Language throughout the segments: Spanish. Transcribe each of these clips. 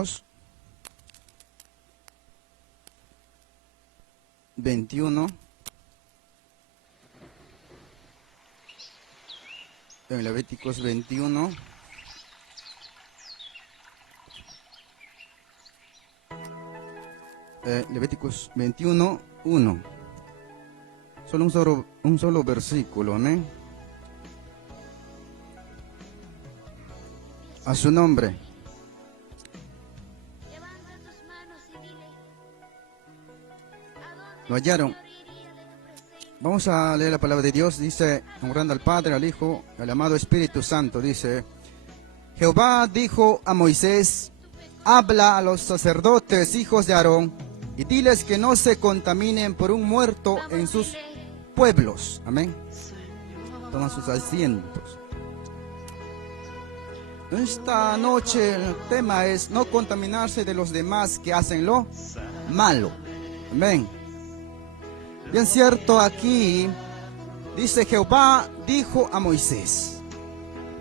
Levíticos 21. En Levíticos 21. Levíticos 21, 1. Solo un solo versículo, amén. A su nombre. ¿Lo hallaron? Vamos a leer la palabra de Dios. Dice, honrando al Padre, al Hijo, al amado Espíritu Santo. Dice, Jehová dijo a Moisés, habla a los sacerdotes, hijos de Aarón, y diles que no se contaminen por un muerto en sus pueblos. Amén. Toman sus asientos. Esta noche el tema es no contaminarse de los demás que hacen lo malo. Amén. Bien cierto, aquí dice Jehová dijo a Moisés.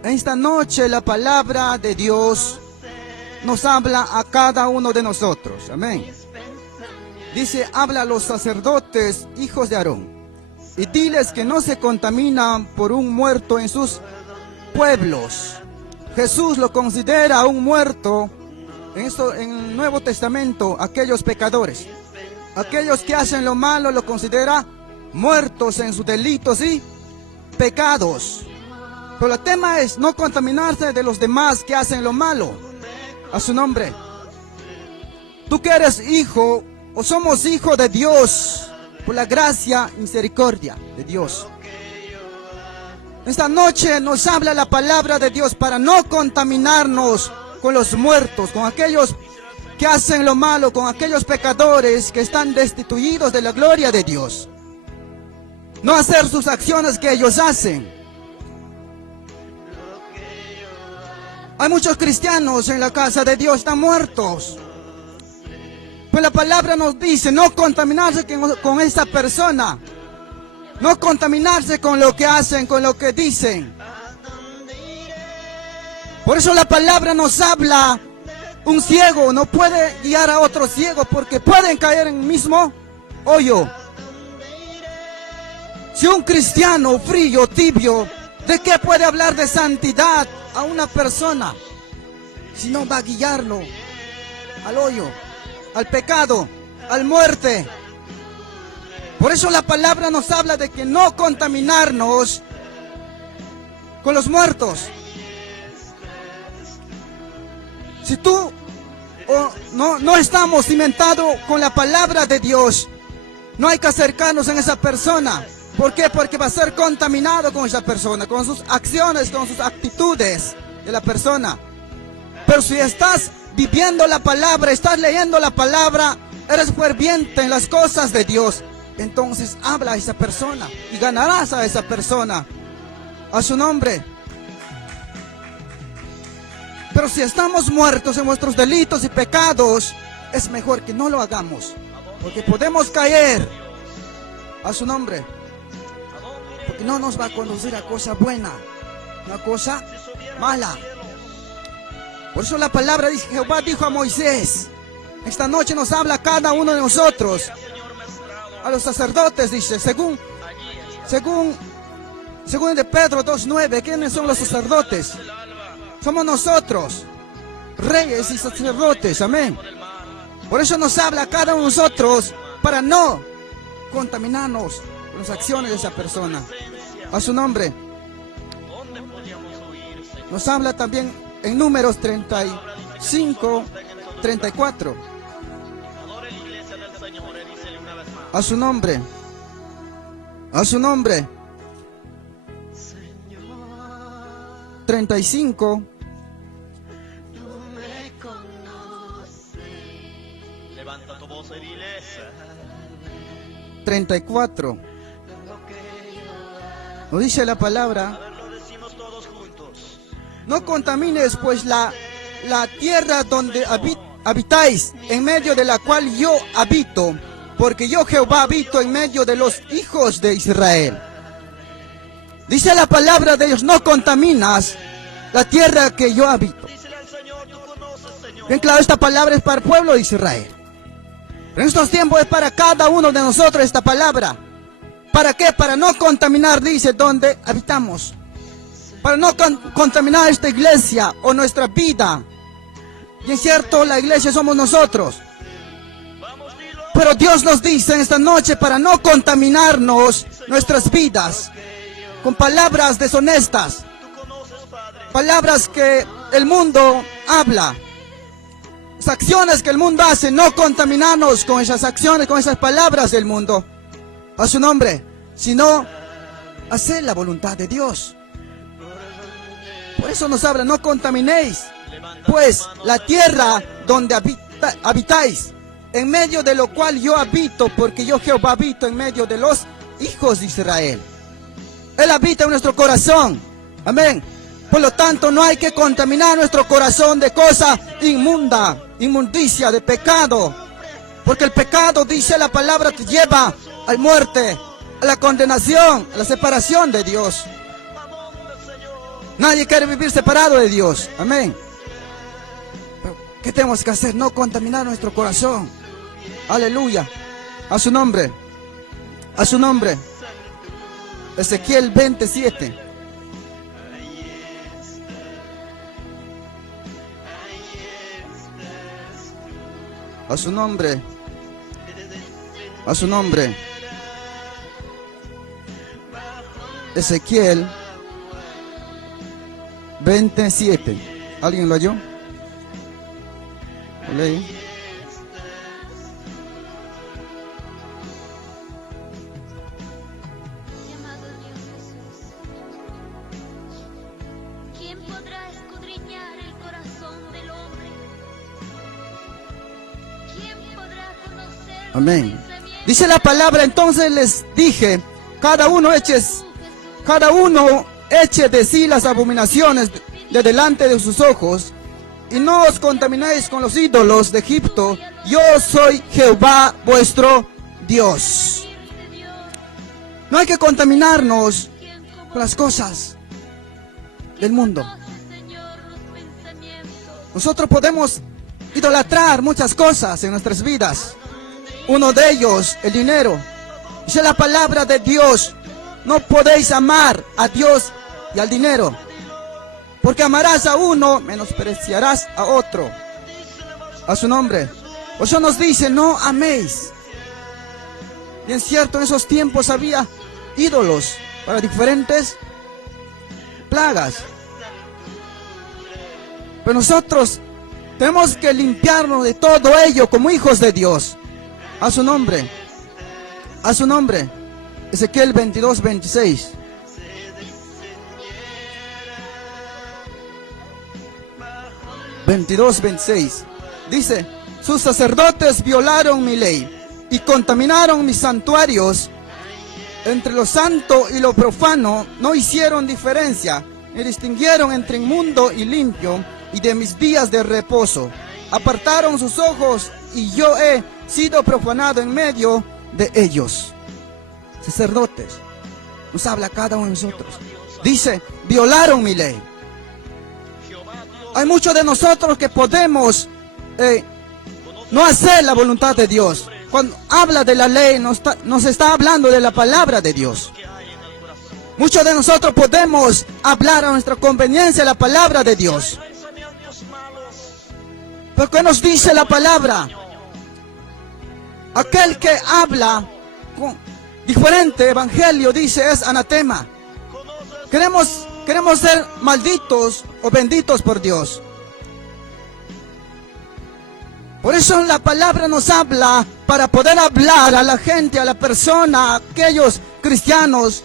Esta noche la palabra de Dios nos habla a cada uno de nosotros. Amén. Dice, habla a los sacerdotes, hijos de Aarón, y diles que no se contaminan por un muerto en sus pueblos. Jesús lo considera un muerto en el Nuevo Testamento, aquellos pecadores. Aquellos que hacen lo malo lo considera muertos en sus delitos y pecados. Pero el tema es no contaminarse de los demás que hacen lo malo. A su nombre. Tú que eres hijo o somos hijos de Dios por la gracia y misericordia de Dios. Esta noche nos habla la palabra de Dios para no contaminarnos con los muertos, con aquellos que hacen lo malo, con aquellos pecadores que están destituidos de la gloria de Dios. No hacer sus acciones que ellos hacen. Hay muchos cristianos en la casa de Dios, están muertos. Pues la palabra nos dice no contaminarse con esa persona. No contaminarse con lo que hacen, con lo que dicen. Por eso la palabra nos habla. Un ciego no puede guiar a otro ciego porque pueden caer en el mismo hoyo. Si un cristiano frío, tibio, ¿de qué puede hablar de santidad a una persona? Si no va a guiarlo al hoyo, al pecado, a la muerte. Por eso la palabra nos habla de que no contaminarnos con los muertos. Si tú no estamos cimentados con la palabra de Dios, no hay que acercarnos a esa persona. ¿Por qué? Porque va a ser contaminado con esa persona, con sus acciones, con sus actitudes de la persona. Pero si estás viviendo la palabra, estás leyendo la palabra, eres ferviente en las cosas de Dios, entonces habla a esa persona y ganarás a esa persona. A su nombre. Pero si estamos muertos en nuestros delitos y pecados, es mejor que no lo hagamos, porque podemos caer. A su nombre. Porque no nos va a conducir a cosa buena, una cosa mala. Por eso la palabra dice, Jehová dijo a Moisés. Esta noche nos habla a cada uno de nosotros. A los sacerdotes dice, según de Pedro 2:9, ¿quiénes son los sacerdotes? Somos nosotros, reyes y sacerdotes, amén. Por eso nos habla a cada uno de nosotros para no contaminarnos con las acciones de esa persona. A su nombre. Nos habla también en Números 35, 34. A su nombre. A su nombre. 35. Levanta tu voz y diles. 34. Nos dice la palabra. A ver, lo decimos todos juntos. No contamines pues la tierra donde habitáis, en medio de la cual yo habito, porque yo Jehová habito en medio de los hijos de Israel. Dice la palabra de Dios, no contaminas la tierra que yo habito. Dísele al Señor, tú conoces, Señor. Bien claro, esta palabra es para el pueblo de Israel. Pero en estos tiempos es para cada uno de nosotros esta palabra. ¿Para qué? Para no contaminar, dice, donde habitamos. Para no contaminar esta iglesia o nuestra vida. Y es cierto, la iglesia somos nosotros. Pero Dios nos dice en esta noche para no contaminarnos nuestras vidas con palabras deshonestas. Palabras que el mundo habla. Las acciones que el mundo hace, no contaminarnos con esas acciones, con esas palabras del mundo. A su nombre, sino hacer la voluntad de Dios. Por eso nos habla, no contaminéis, pues la tierra donde habitáis, en medio de lo cual yo habito, porque yo Jehová habito en medio de los hijos de Israel. Él habita en nuestro corazón. Amén. Por lo tanto, no hay que contaminar nuestro corazón de cosa inmunda, inmundicia, de pecado. Porque el pecado, dice la palabra, te lleva a la muerte, a la condenación, a la separación de Dios. Nadie quiere vivir separado de Dios. Amén. Pero, ¿qué tenemos que hacer? No contaminar nuestro corazón. Aleluya. A su nombre. A su nombre. Ezequiel 27. A su nombre. A su nombre. Ezequiel 27. ¿Alguien lo halló? ¿Lo leí? Amado Dios Jesús, ¿quién podrá escudriñar el corazón del hombre? ¿Quién podrá conocer Amén. los pensamientos Dice la palabra, entonces les dije, cada uno eche de sí las abominaciones de delante de sus ojos, y no os contaminéis con los ídolos de Egipto. Yo soy Jehová vuestro Dios. de Dios? No hay que contaminarnos ¿Quién como con las cosas del mundo. conoce, Señor, los pensamientos? Nosotros podemos idolatrar muchas cosas en nuestras vidas. Uno de ellos, el dinero. Dice la palabra de Dios, no podéis amar a Dios y al dinero. Porque amarás a uno, menospreciarás a otro. A su nombre. Por eso nos dice, no améis. Y es cierto, en esos tiempos había ídolos para diferentes plagas. Pero nosotros tenemos que limpiarnos de todo ello como hijos de Dios. A su nombre. A su nombre. Ezequiel 22, 26. Dice, sus sacerdotes violaron mi ley y contaminaron mis santuarios. Entre lo santo y lo profano no hicieron diferencia, ni distinguieron entre inmundo y limpio, y de mis días de reposo. Apartaron sus ojos y yo he sido profanado en medio de ellos. Sacerdotes, nos habla cada uno de nosotros. Dice, violaron mi ley. Hay muchos de nosotros que podemos no hacer la voluntad de Dios. Cuando habla de la ley, nos está hablando de la palabra de Dios. Muchos de nosotros podemos hablar a nuestra conveniencia la palabra de Dios. ¿Pero qué nos dice la palabra? Aquel que habla con diferente evangelio, dice, es anatema. Queremos ser malditos o benditos por Dios. Por eso la palabra nos habla para poder hablar a la gente, a la persona, a aquellos cristianos,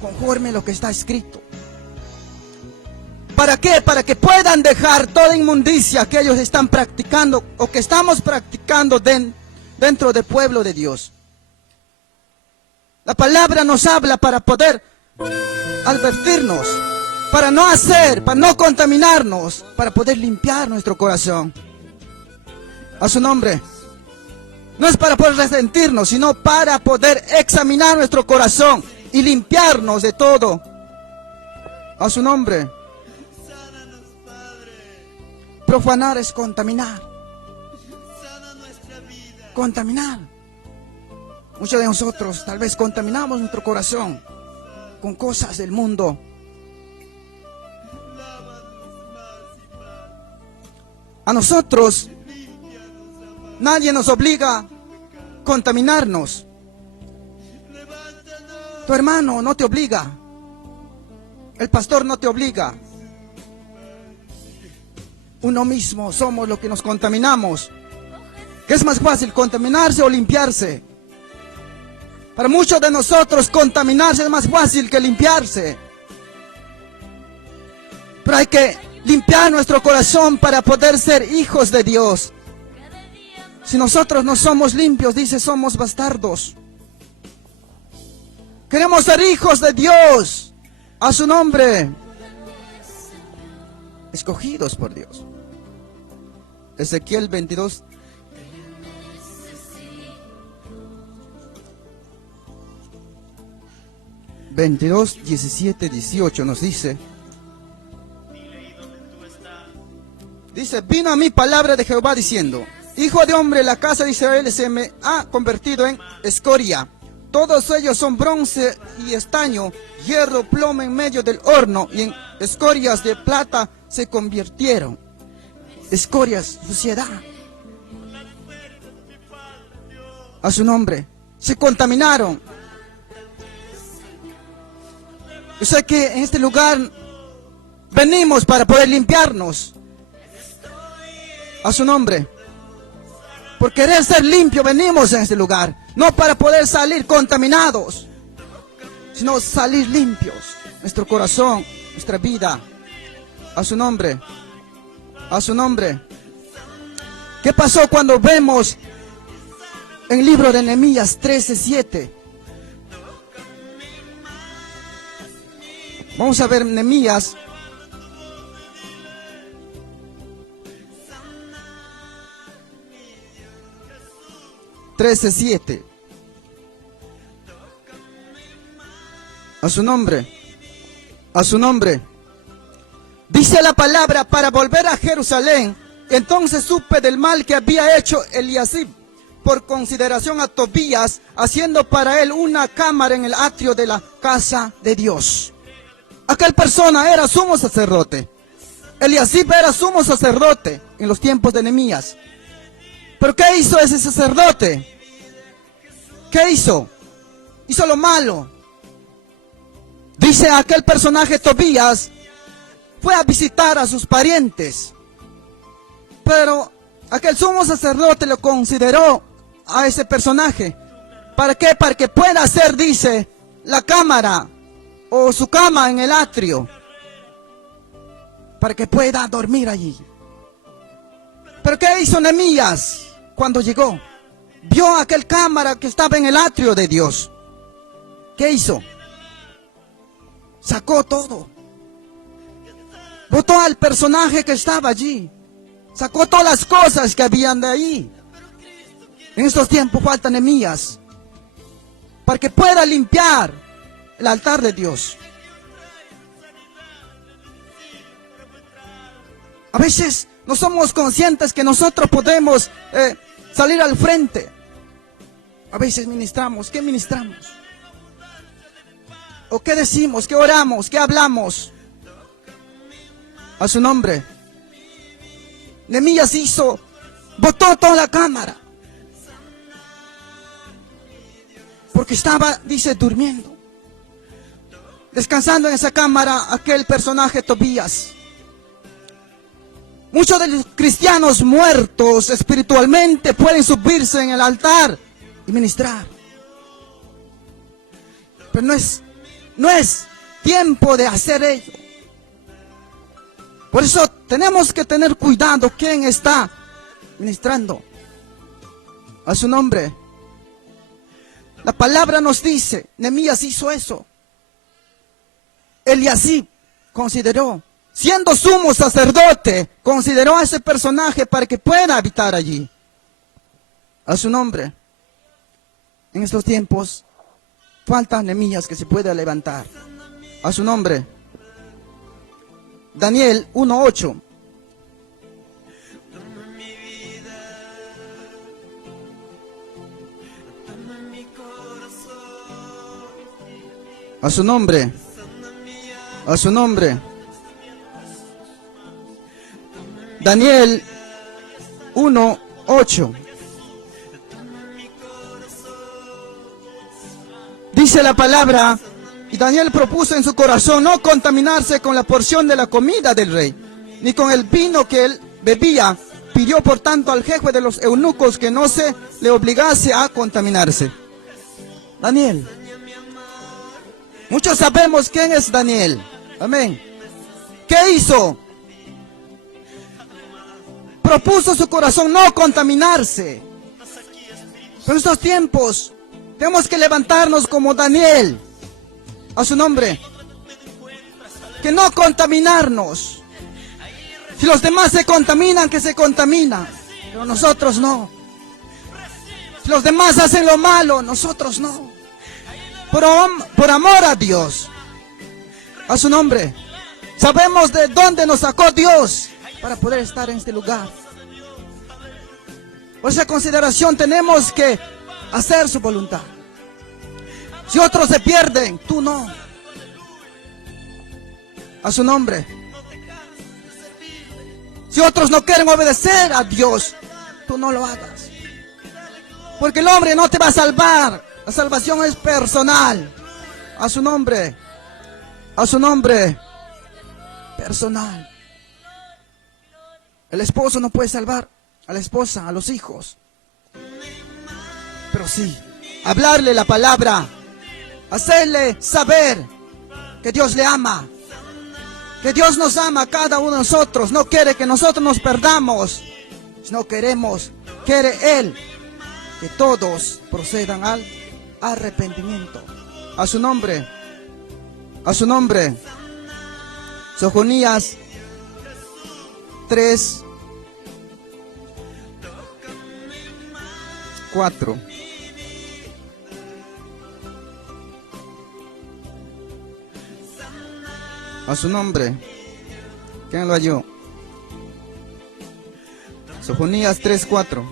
conforme a lo que está escrito. ¿Para qué? Para que puedan dejar toda inmundicia que ellos están practicando o que estamos practicando dentro del pueblo de Dios. La palabra nos habla para poder advertirnos, para no hacer, para no contaminarnos, para poder limpiar nuestro corazón. A su nombre. No es para poder resentirnos, sino para poder examinar nuestro corazón y limpiarnos de todo. A su nombre. profanar es contaminar. Contaminar. Muchos de nosotros tal vez contaminamos nuestro corazón con cosas del mundo. A nosotros nadie nos obliga a contaminarnos. Tu hermano no te obliga. El pastor no te obliga. Uno mismo somos los que nos contaminamos. ¿Qué es más fácil, contaminarse o limpiarse? Para muchos de nosotros contaminarse es más fácil que limpiarse. Pero hay que limpiar nuestro corazón para poder ser hijos de Dios. Si nosotros no somos limpios, dice, somos bastardos. Queremos ser hijos de Dios. A su nombre. Escogidos por Dios. Ezequiel 22. ...22, 17, 18 nos dice... Dice, vino a mí palabra de Jehová diciendo... Hijo de hombre, la casa de Israel se me ha convertido en escoria. Todos ellos son bronce y estaño, hierro, plomo en medio del horno, y en escorias de plata se convirtieron. Escorias, suciedad. A su nombre. Se contaminaron. Yo sé que en este lugar venimos para poder limpiarnos. A su nombre. Por querer ser limpio venimos en este lugar. No para poder salir contaminados, sino salir limpios. Nuestro corazón, nuestra vida. A su nombre. A su nombre. ¿Qué pasó cuando vemos en el libro de Nehemías 13:7? Vamos a ver Nehemías 13:7. A su nombre. A su nombre. Dice la palabra, para volver a Jerusalén, entonces supe del mal que había hecho Eliasib, por consideración a Tobías, haciendo para él una cámara en el atrio de la casa de Dios. Aquel persona era sumo sacerdote. Eliasib era sumo sacerdote en los tiempos de Nehemías. ¿Pero qué hizo ese sacerdote? ¿Qué hizo? Hizo lo malo. Dice aquel personaje Tobías, fue a visitar a sus parientes. Pero aquel sumo sacerdote lo consideró a ese personaje. ¿Para qué? Para que pueda hacer, dice, la cámara o su cama en el atrio. Para que pueda dormir allí. ¿Pero qué hizo Nehemías cuando llegó? Vio aquel cámara que estaba en el atrio de Dios. ¿Qué hizo? Sacó todo. Botó al personaje que estaba allí. Sacó todas las cosas que habían de ahí. En estos tiempos falta Nehemías para que pueda limpiar el altar de Dios. A veces no somos conscientes que nosotros podemos salir al frente. A veces ministramos. ¿Qué ministramos? ¿O qué decimos? ¿Qué oramos? ¿Qué hablamos? A su nombre. Nehemías botó toda la cámara. Porque estaba, dice, durmiendo. Descansando en esa cámara aquel personaje Tobías. Muchos de los cristianos muertos espiritualmente pueden subirse en el altar y ministrar. Pero no es tiempo de hacer ello. Por eso tenemos que tener cuidado quién está ministrando. A su nombre. La palabra nos dice, Nehemías hizo eso. Eliasib consideró, siendo sumo sacerdote, consideró a ese personaje para que pueda habitar allí. A su nombre. En estos tiempos, faltan Nehemías que se pueda levantar. A su nombre. Daniel 1:8. A su nombre. A su nombre. Daniel 1:8. Dice la palabra, y Daniel propuso en su corazón no contaminarse con la porción de la comida del rey, ni con el vino que él bebía. Pidió por tanto al jefe de los eunucos que no se le obligase a contaminarse. Daniel. Muchos sabemos quién es Daniel. Amén. ¿Qué hizo? Propuso su corazón no contaminarse. Pero en estos tiempos tenemos que levantarnos como Daniel. A su nombre. Que no contaminarnos. Si los demás se contaminan, que se contaminan. Pero nosotros no. Si los demás hacen lo malo, nosotros no. Por amor a Dios. A su nombre. Sabemos de dónde nos sacó Dios para poder estar en este lugar. Por esa consideración tenemos que hacer su voluntad. Si otros se pierden, tú no. A su nombre. Si otros no quieren obedecer a Dios, tú no lo hagas. Porque el hombre no te va a salvar. La salvación es personal. A su nombre. A su nombre. Personal. El esposo no puede salvar a la esposa, a los hijos. Pero sí, hablarle la palabra. Hacerle saber que Dios le ama. Que Dios nos ama a cada uno de nosotros. No quiere que nosotros nos perdamos. No queremos, quiere Él que todos procedan al arrepentimiento. A su nombre. A su nombre. Sofonías 3:4. A su nombre. ¿Quién lo halló? Sofonías 3:4.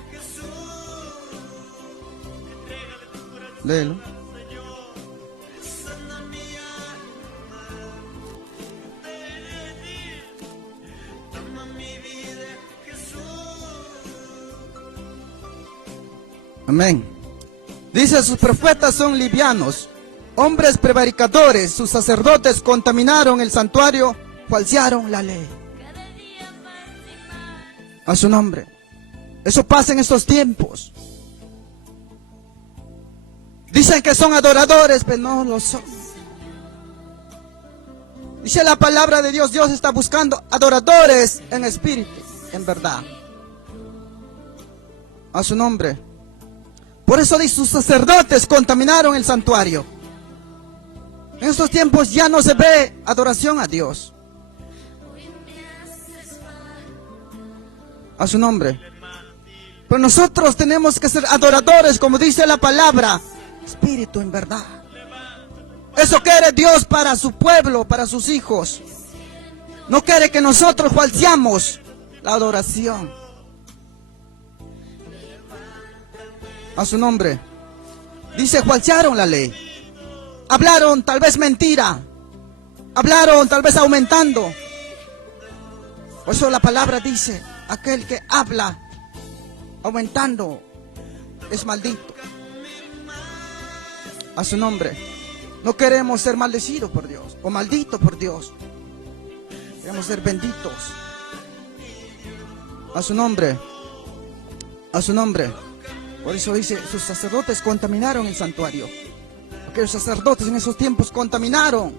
Léelo. Amén. Dice, sus profetas son livianos, hombres prevaricadores, sus sacerdotes contaminaron el santuario, falsearon la ley. A su nombre. Eso pasa en estos tiempos. Dicen que son adoradores, pero no lo son. Dice la palabra de Dios, Dios está buscando adoradores en espíritu, en verdad. A su nombre. Por eso dice, sus sacerdotes contaminaron el santuario. En estos tiempos ya no se ve adoración a Dios. A su nombre. Pero nosotros tenemos que ser adoradores, como dice la palabra, espíritu en verdad. Eso quiere Dios para su pueblo, para sus hijos. No quiere que nosotros falseamos la adoración. A su nombre. Dice, falsearon la ley. Hablaron tal vez mentira. Hablaron tal vez aumentando. Por eso la palabra dice, aquel que habla aumentando es maldito. A su nombre. No queremos ser maldecidos por Dios o malditos por Dios. Queremos ser benditos. A su nombre. A su nombre. Por eso dice, sus sacerdotes contaminaron el santuario. Porque los sacerdotes en esos tiempos contaminaron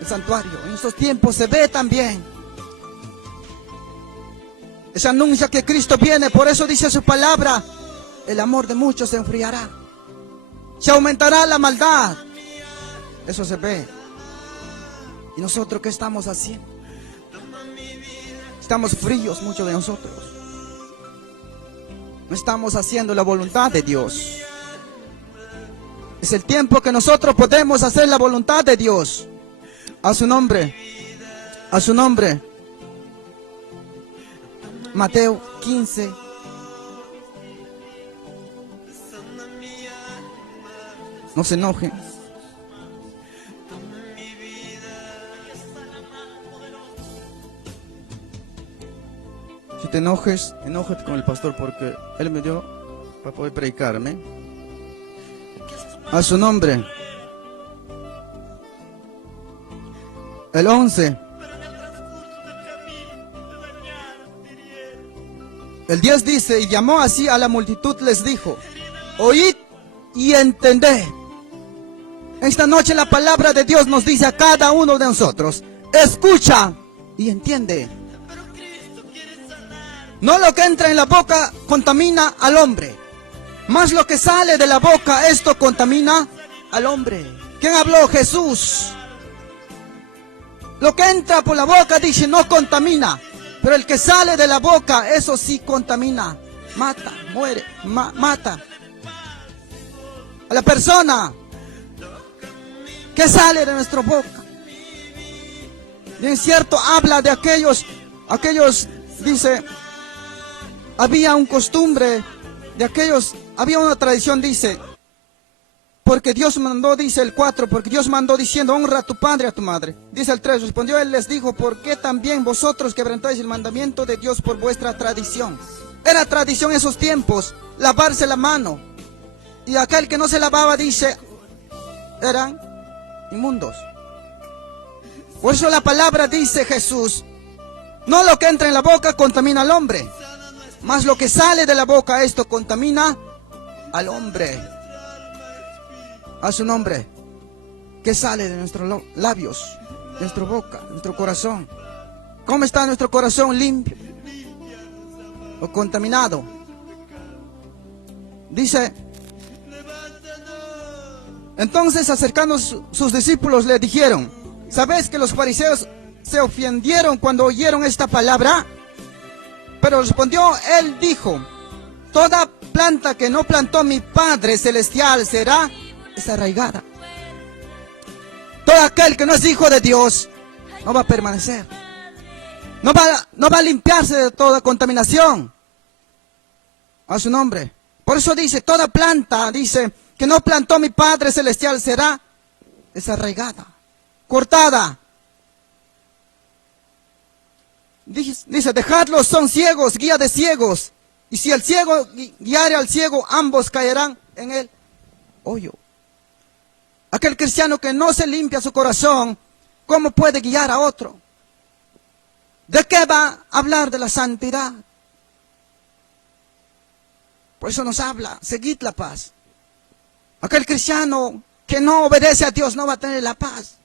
el santuario. En esos tiempos se ve también. Se anuncia que Cristo viene. Por eso dice su palabra, el amor de muchos se enfriará. Se aumentará la maldad. Eso se ve. ¿Y nosotros qué estamos haciendo? Estamos fríos, muchos de nosotros. No estamos haciendo la voluntad de Dios. Es el tiempo que nosotros podemos hacer la voluntad de Dios. A su nombre. A su nombre. Mateo 15. No se enojen. te enojes, enójate con el pastor porque él me dio para poder predicarme. A su nombre. El 11. El 10 dice, y llamó así a la multitud, les dijo, oíd y entended. Esta noche la palabra de Dios nos dice a cada uno de nosotros, escucha y entiende. No lo que entra en la boca contamina al hombre, mas lo que sale de la boca, esto contamina al hombre. ¿Quién habló? Jesús. Lo que entra por la boca, dice, no contamina, pero el que sale de la boca, eso sí contamina, mata, muere, mata a la persona. ¿Qué sale de nuestra boca? Bien cierto, habla de aquellos, dice, había un costumbre de aquellos, había una tradición, dice, porque Dios mandó, dice el 4, porque Dios mandó diciendo, honra a tu padre y a tu madre. Dice el 3, respondió él, les dijo, ¿por qué también vosotros quebrantáis el mandamiento de Dios por vuestra tradición? Era tradición en esos tiempos, lavarse la mano. Y aquel que no se lavaba, dice, eran inmundos. Por eso la palabra dice Jesús, no lo que entra en la boca contamina al hombre, mas lo que sale de la boca, esto contamina al hombre. A su nombre. ¿Qué sale de nuestros labios, de nuestra boca, de nuestro corazón? ¿Cómo está nuestro corazón? ¿Limpio o contaminado? Dice, entonces acercándose sus discípulos le dijeron, ¿sabéis que los fariseos se ofendieron cuando oyeron esta palabra? Pero respondió, él dijo, toda planta que no plantó mi Padre Celestial será desarraigada. Todo aquel que no es hijo de Dios no va a permanecer. No va a limpiarse de toda contaminación. A su nombre. Por eso dice, toda planta, dice, que no plantó mi Padre Celestial será desarraigada, cortada. Dice, dejadlos, son ciegos, guía de ciegos. Y si el ciego guiare al ciego, ambos caerán en el hoyo. Aquel cristiano que no se limpia su corazón, ¿cómo puede guiar a otro? ¿De qué va a hablar de la santidad? Por eso nos habla, seguid la paz. Aquel cristiano que no obedece a Dios no va a tener la paz.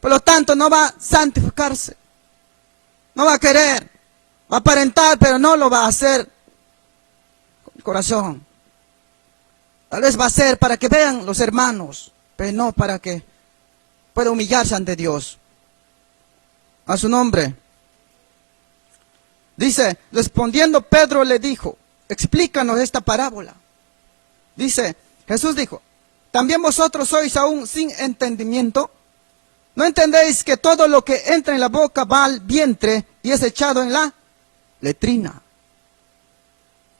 Por lo tanto, no va a santificarse. No va a querer. Va a aparentar, pero no lo va a hacer con el corazón. Tal vez va a ser para que vean los hermanos, pero no para que pueda humillarse ante Dios. A su nombre. Dice, respondiendo Pedro le dijo, explícanos esta parábola. Dice, Jesús dijo, ¿también vosotros sois aún sin entendimiento? ¿No entendéis que todo lo que entra en la boca va al vientre y es echado en la letrina?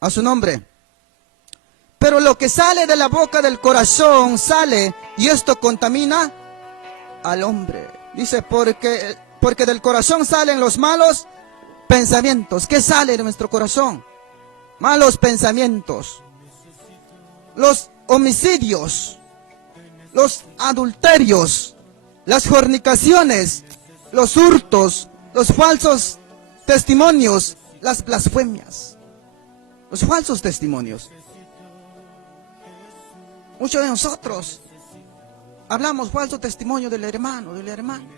A su nombre. Pero lo que sale de la boca del corazón sale y esto contamina al hombre. Dice, porque del corazón salen los malos pensamientos. ¿Qué sale de nuestro corazón? Malos pensamientos. Los homicidios, los adulterios, las fornicaciones, los hurtos, los falsos testimonios, las blasfemias, los falsos testimonios. Muchos de nosotros hablamos falso testimonio del hermano, de la hermana.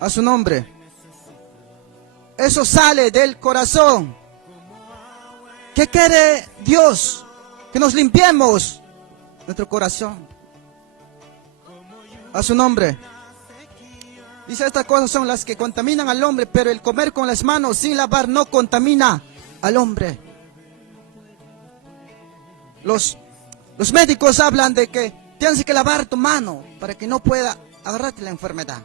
A su nombre. Eso sale del corazón. ¿Qué quiere Dios? Que nos limpiemos nuestro corazón. A su nombre. Dice, estas cosas son las que contaminan al hombre, pero el comer con las manos sin lavar no contamina al hombre. Los médicos hablan de que tienes que lavar tu mano para que no pueda agarrarte la enfermedad.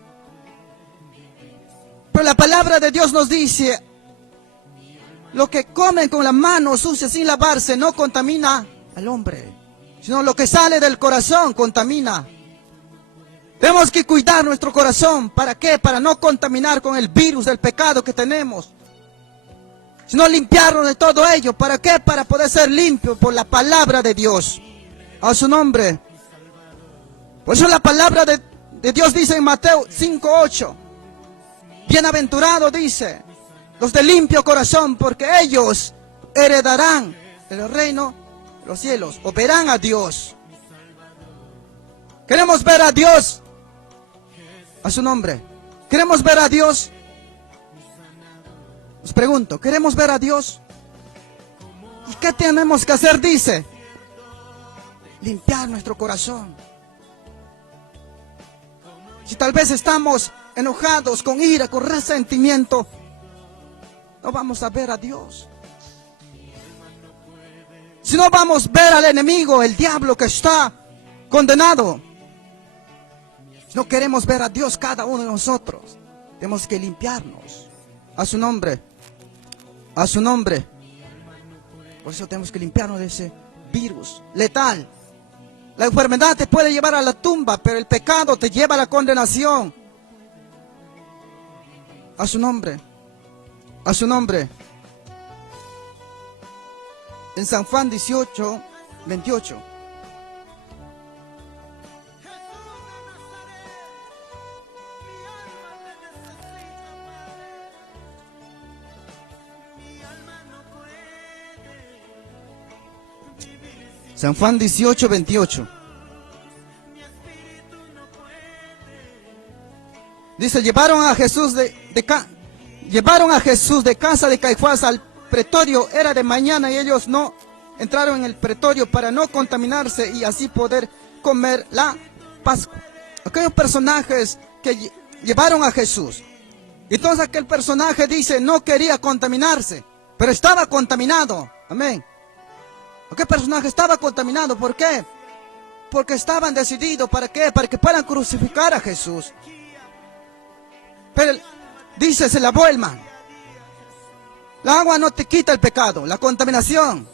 Pero la palabra de Dios nos dice, lo que comen con la mano sucia sin lavarse no contamina al hombre, sino lo que sale del corazón contamina. Tenemos que cuidar nuestro corazón. ¿Para qué? Para no contaminar con el virus del pecado que tenemos. Sino limpiarnos de todo ello. ¿Para qué? Para poder ser limpio por la palabra de Dios. A su nombre. Por eso la palabra de Dios dice en Mateo 5:8. Bienaventurado dice los de limpio corazón, porque ellos heredarán el reino de los cielos. O verán a Dios. Queremos ver a Dios. A su nombre. ¿Queremos ver a Dios? Os pregunto, ¿queremos ver a Dios? ¿Y qué tenemos que hacer? Dice, limpiar nuestro corazón. Si tal vez estamos enojados, con ira, con resentimiento, no vamos a ver a Dios. Si no vamos a ver al enemigo, el diablo que está condenado. No queremos ver a Dios cada uno de nosotros. Tenemos que limpiarnos. A su nombre. A su nombre. Por eso tenemos que limpiarnos de ese virus letal. La enfermedad te puede llevar a la tumba, pero el pecado te lleva a la condenación. A su nombre. A su nombre. En San Juan 18:28. San Juan 18:28. Dice, llevaron a Jesús de casa de Caifás al pretorio. Era de mañana y ellos no entraron en el pretorio para no contaminarse y así poder comer la Pascua. Aquellos personajes que llevaron a Jesús. Entonces aquel personaje dice, no quería contaminarse, pero estaba contaminado. Amén. ¿Qué personaje estaba contaminado? ¿Por qué? Porque estaban decididos. ¿Para qué? Para que puedan crucificar a Jesús. Pero dice, se lavó el mano. La agua no te quita el pecado, la contaminación.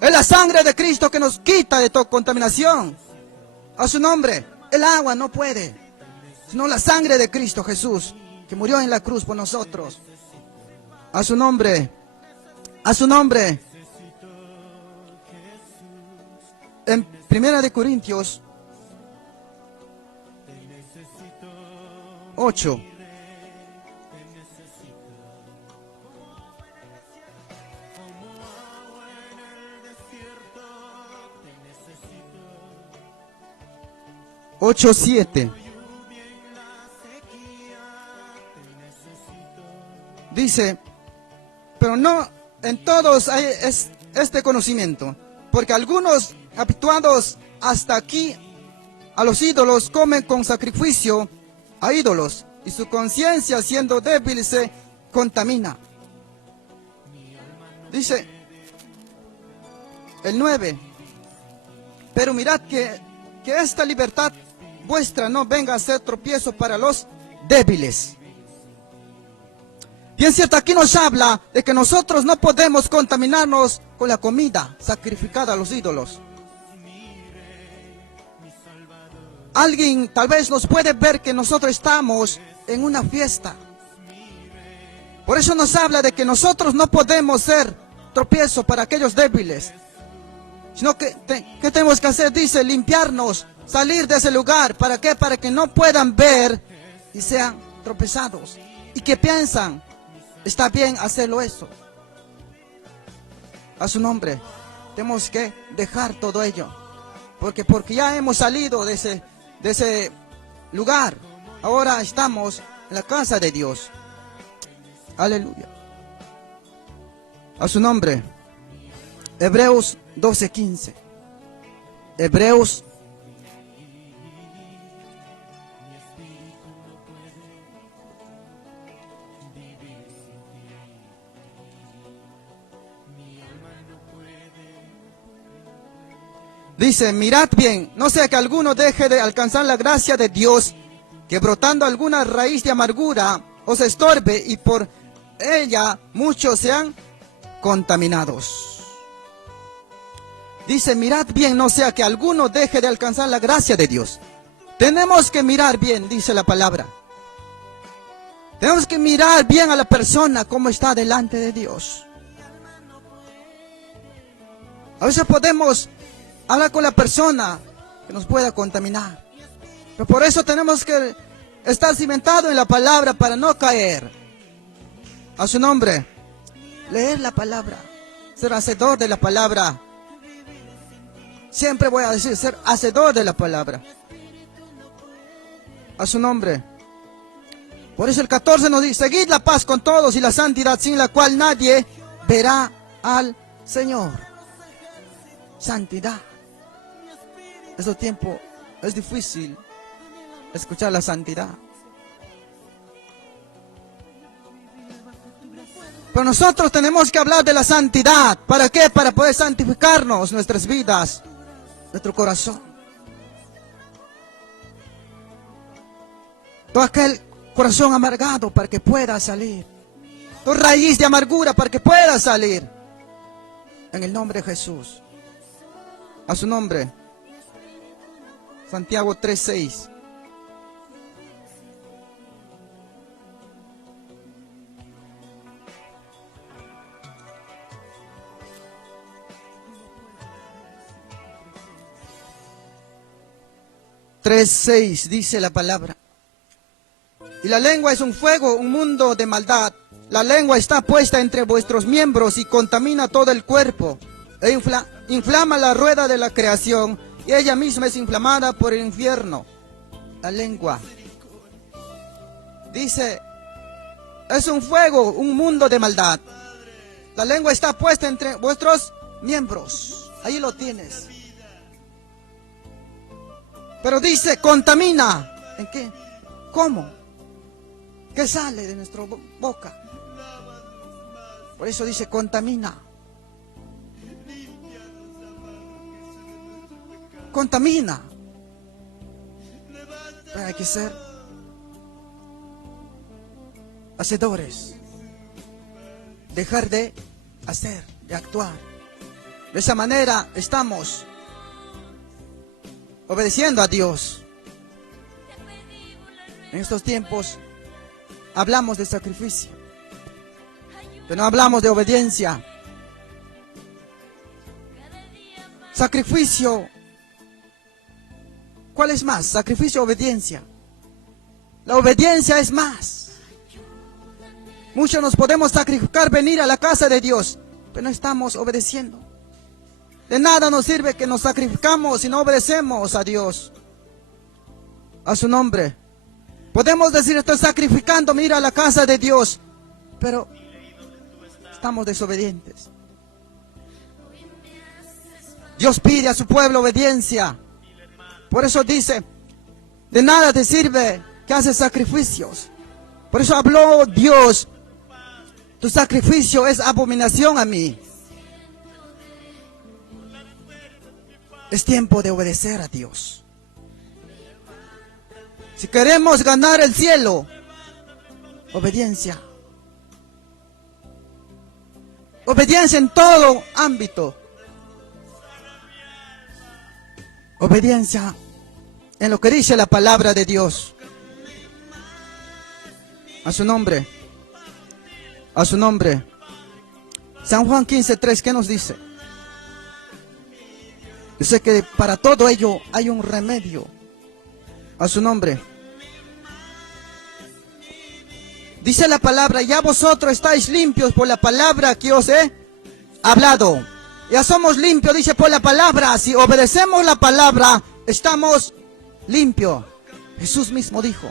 Es la sangre de Cristo que nos quita de toda contaminación. A su nombre, el agua no puede. Sino la sangre de Cristo Jesús, que murió en la cruz por nosotros. A su nombre. A su nombre. En 1 Corintios 8. Ocho, 7. Dice, pero no en todos hay este conocimiento, porque algunos habituados hasta aquí a los ídolos comen con sacrificio a ídolos, y su conciencia siendo débil se contamina. Dice el 9, pero mirad que esta libertad vuestra no venga a ser tropiezo para los débiles. Bien cierto, aquí nos habla de que nosotros no podemos contaminarnos con la comida sacrificada a los ídolos. Alguien tal vez nos puede ver que nosotros estamos en una fiesta. Por eso nos habla de que nosotros no podemos ser tropiezo para aquellos débiles. Sino que, ¿qué tenemos que hacer? Dice, limpiarnos, salir de ese lugar. ¿Para qué? Para que no puedan ver y sean tropezados. Y que piensan, está bien hacerlo eso. A su nombre, tenemos que dejar todo ello. Porque ya hemos salido de ese lugar. Ahora estamos en la casa de Dios. Aleluya. A su nombre. Hebreos 12:15. Hebreos 12:15. Dice, mirad bien, no sea que alguno deje de alcanzar la gracia de Dios, que brotando alguna raíz de amargura os estorbe y por ella muchos sean contaminados. Dice, mirad bien, no sea que alguno deje de alcanzar la gracia de Dios. Tenemos que mirar bien, dice la palabra. Tenemos que mirar bien a la persona como está delante de Dios. A veces podemos hablar con la persona que nos pueda contaminar. Pero por eso tenemos que estar cimentados en la palabra para no caer. A su nombre. Leer la palabra. Ser hacedor de la palabra. Siempre voy a decir, ser hacedor de la palabra. A su nombre. Por eso el 14 nos dice, seguid la paz con todos y la santidad, sin la cual nadie verá al Señor. Santidad. Este tiempo es difícil escuchar la santidad. Pero nosotros tenemos que hablar de la santidad. ¿Para qué? Para poder santificarnos nuestras vidas, nuestro corazón. Todo aquel corazón amargado para que pueda salir. Tu raíz de amargura para que pueda salir. En el nombre de Jesús. A su nombre. Santiago 3:6. Dice la palabra. Y la lengua es un fuego, un mundo de maldad. La lengua está puesta entre vuestros miembros y contamina todo el cuerpo. E inflama la rueda de la creación. Y ella misma es inflamada por el infierno. La lengua. Dice, es un fuego, un mundo de maldad. La lengua está puesta entre vuestros miembros. Ahí lo tienes. Pero dice, contamina. ¿En qué? ¿Cómo? ¿Qué sale de nuestra boca? Por eso dice, contamina. Contamina. Pero hay que ser hacedores. Dejar de hacer, de actuar. De esa manera estamos obedeciendo a Dios. En estos tiempos hablamos de sacrificio, pero no hablamos de obediencia. Sacrificio. ¿Cuál es más? Sacrificio o obediencia. La obediencia es más. Muchos nos podemos sacrificar, venir a la casa de Dios, pero no estamos obedeciendo. De nada nos sirve que nos sacrificamos si no obedecemos a Dios. A su nombre. Podemos decir, estoy sacrificando, mira a la casa de Dios, pero estamos desobedientes. Dios pide a su pueblo obediencia. Por eso dice, de nada te sirve que haces sacrificios. Por eso habló Dios, tu sacrificio es abominación a mí. Es tiempo de obedecer a Dios. Si queremos ganar el cielo, obediencia. Obediencia en todo ámbito. Obediencia en lo que dice la palabra de Dios. A su nombre. A su nombre. San Juan 15:3, ¿qué nos dice? Dice que para todo ello hay un remedio. A su nombre. Dice la palabra, ya vosotros estáis limpios por la palabra que os he hablado. Ya somos limpios, dice, por la palabra. Si obedecemos la palabra, estamos limpios. Jesús mismo dijo,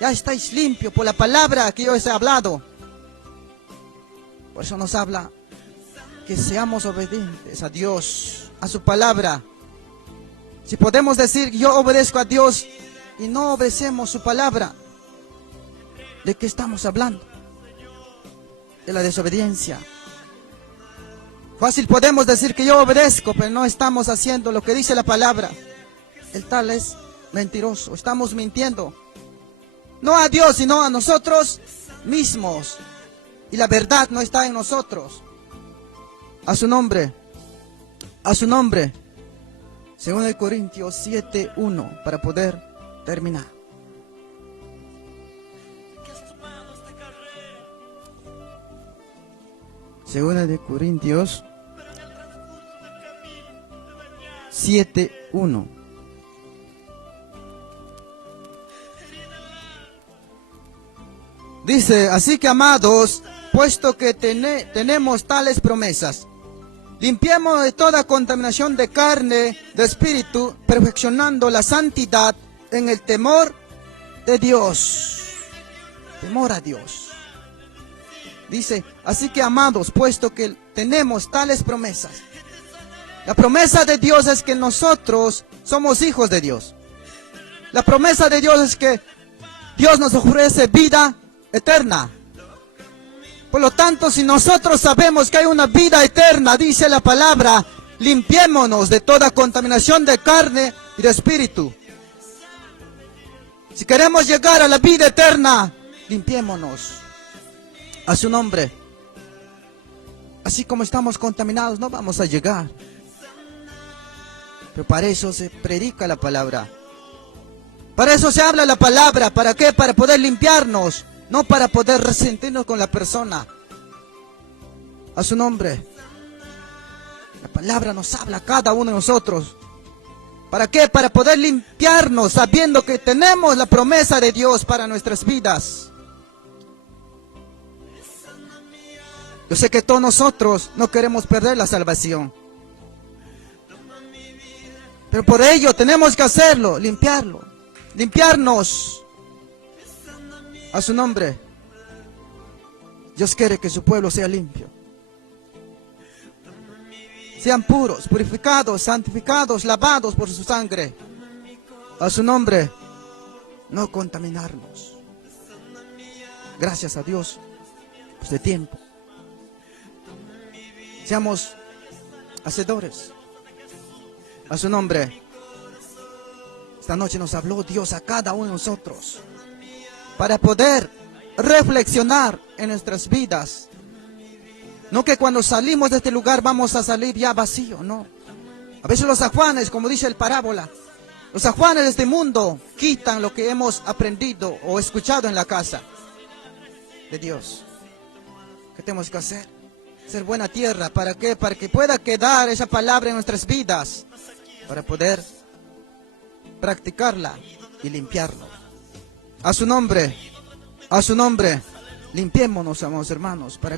ya estáis limpios por la palabra que yo os he hablado. Por eso nos habla que seamos obedientes a Dios, a su palabra. Si podemos decir, yo obedezco a Dios y no obedecemos su palabra, ¿de qué estamos hablando? De la desobediencia. Fácil podemos decir que yo obedezco, pero no estamos haciendo lo que dice la palabra. El tal es mentiroso, estamos mintiendo. No a Dios, sino a nosotros mismos. Y la verdad no está en nosotros. A su nombre. A su nombre. 2 Corintios 7:1, para poder terminar. Segunda de Corintios 7:1. Dice, así que amados, puesto que tenemos tales promesas, limpiemos de toda contaminación de carne, de espíritu, perfeccionando la santidad en el temor de Dios. Temor a Dios. Dice, así que amados, puesto que tenemos tales promesas. La promesa de Dios es que nosotros somos hijos de Dios. La promesa de Dios es que Dios nos ofrece vida eterna. Por lo tanto, si nosotros sabemos que hay una vida eterna, dice la palabra, limpiémonos de toda contaminación de carne y de espíritu. Si queremos llegar a la vida eterna, limpiémonos a su nombre. Así como estamos contaminados, no vamos a llegar. Pero para eso se predica la palabra. Para eso se habla la palabra. ¿Para qué? Para poder limpiarnos. No para poder resentirnos con la persona. A su nombre. La palabra nos habla a cada uno de nosotros. ¿Para qué? Para poder limpiarnos sabiendo que tenemos la promesa de Dios para nuestras vidas. Yo sé que todos nosotros no queremos perder la salvación. Pero por ello tenemos que hacerlo, limpiarnos. A su nombre. Dios quiere que su pueblo sea limpio. Sean puros, purificados, santificados, lavados por su sangre. A su nombre. No contaminarnos. Gracias a Dios por este tiempo. Seamos hacedores. A su nombre. Esta noche nos habló Dios a cada uno de nosotros. Para poder reflexionar en nuestras vidas. No que cuando salimos de este lugar vamos a salir ya vacío, no. A veces los afanes, como dice el parábola, los afanes de este mundo quitan lo que hemos aprendido o escuchado en la casa de Dios. ¿Qué tenemos que hacer? Ser buena tierra. ¿Para qué? Para que pueda quedar esa palabra en nuestras vidas. Para poder practicarla y limpiarlo. A su nombre, limpiémonos, amados hermanos, para